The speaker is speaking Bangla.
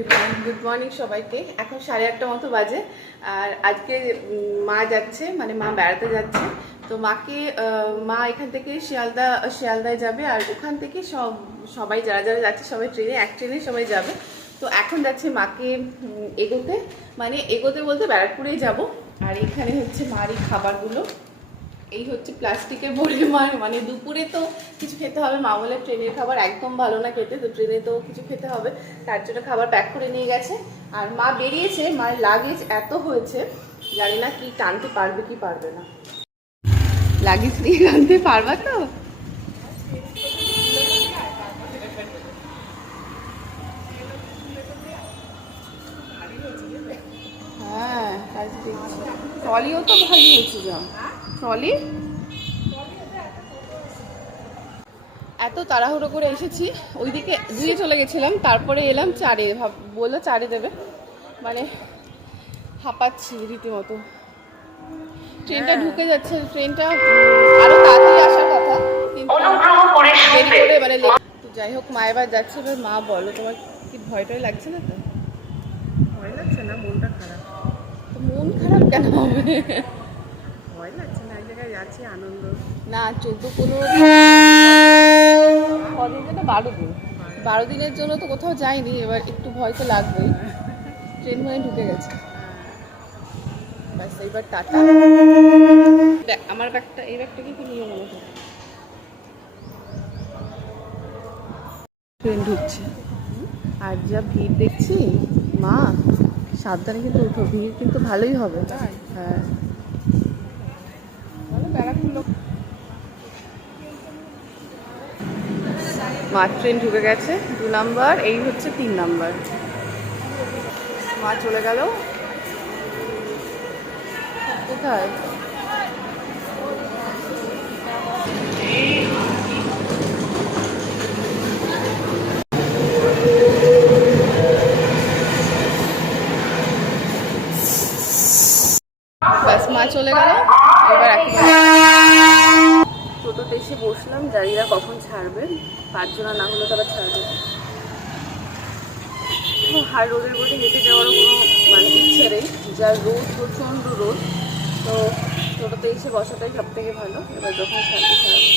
এভরিওয়ান, গুড মর্নিং সবাইকে। এখন 8:30 মতো বাজে। আর আজকে মা যাচ্ছে, মানে মা বেড়াতে যাচ্ছে। তো মাকে মা এখান থেকে শিয়ালদায় যাবে, আর ওখান থেকে সবাই যারা যারা যাচ্ছে সবাই এক ট্রেনে সবাই যাবে। তো এখন যাচ্ছে মাকে এগোতে বলতে ব্যারাকপুরেই যাব। আর এখানে হচ্ছে মার এই খাবারগুলো, এই হচ্ছে প্লাস্টিকের ভরে মানে দুপুরে তো কিছু খেতে হবে। মা বলে ট্রেনের খাবার একদম ভালো না খেতে, তো ট্রেনে তো কিছু খেতে হবে, তার জন্য খাবার প্যাক করে নিয়ে গেছে। আর মা বেরিয়েছে, মার লাগেজ এত হয়েছে, জানি না কি টানতে পারবে কি পারবে না। লাগেজ নিয়ে টানতে পারবা তো? হ্যাঁ, ট্রলিও তো ভারী হয়েছে, যা ট্রলি এত তাড়াহুড়ো করে এসেছি, ওইদিকে 2-এ চলে গেছিলাম, তারপরে এলাম 4-এ। বললো 4-এ দেবে, মানে হাঁপাচ্ছি রীতিমতো। ট্রেনটা ঢুকে যাচ্ছে, ট্রেনটা আরো তাড়াতাড়ি আসার কথা, কিন্তু দেরি করে মানে তো যাই হোক, মা এবার যাচ্ছে। এবার মা বলো, তোমার কি ভয়টাই লাগছে না? তো ভয় লাগছে না, মনটা খারাপ। মন খারাপ কেন হবে? ভয় লাগছে না, এক জায়গায় যাচ্ছি আনন্দ। না, 14-15 কদিন যেন 12 দিন, 12 দিনের জন্য তো কোথাও যাইনি, এবার একটু ভয় তো লাগবেই। ট্রেন মানে ঢুকে গেছে, ব্যাস এইবার টাটা। আমার ব্যাগটা, এই ব্যাগটা কিন্তু নিয়ে মনে হয়। ট্রেন ঢুকছে, আর যা ভিড় দেখছি, মা সাবধানে কিন্তু উঠো, ভিড় কিন্তু ভালোই হবে। হ্যাঁ, মা ট্রেন ঢুকে গেছে 2 নাম্বার, এই হচ্ছে 3 নাম্বার। মা চলে গেল কোথায়? ব্যাস মা চলে গেল। এবার টোটোতে এসে বসলাম, জানি না কখন ছাড়বে, 5 জন না হলে তারা ছাড়বে। আর রোদের মধ্যে হেঁটে যাওয়ারও কোনো মানে ইচ্ছে নেই, যা রোদ, প্রচণ্ড রোদ। তো টোটোতে এসে বসাটাই সব থেকে ভালো। এবার যখন ছাড়বে ছাড়বে।